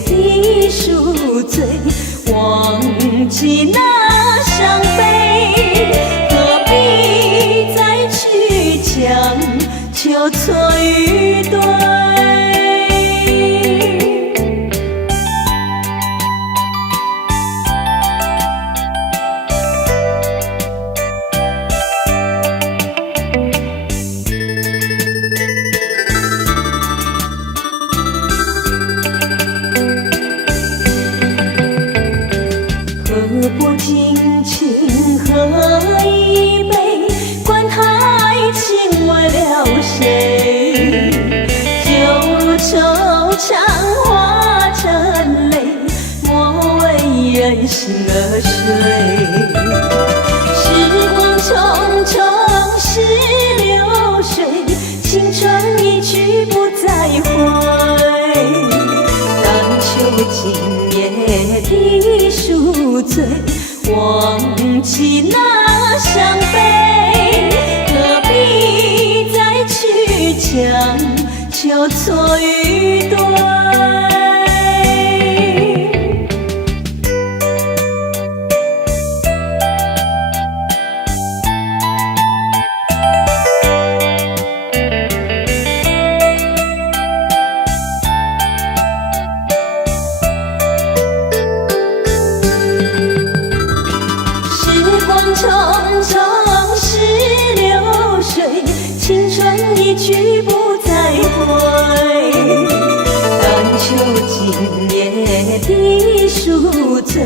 的宿醉，忘记那伤悲，何必再去强求错与对？何不轻轻喝一杯，管他爱情为了谁？酒如惆怅花正蕾，莫为伊人心儿碎。时光匆匆似流水，青春一去不再回。但求今夜的宿醉，忘记那伤悲，何必再去强求错与对？匆匆似流水，青春一去不再回。但求今夜的宿醉，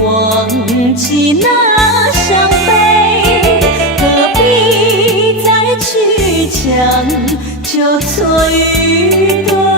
忘记那伤悲，何必再去强求错与对？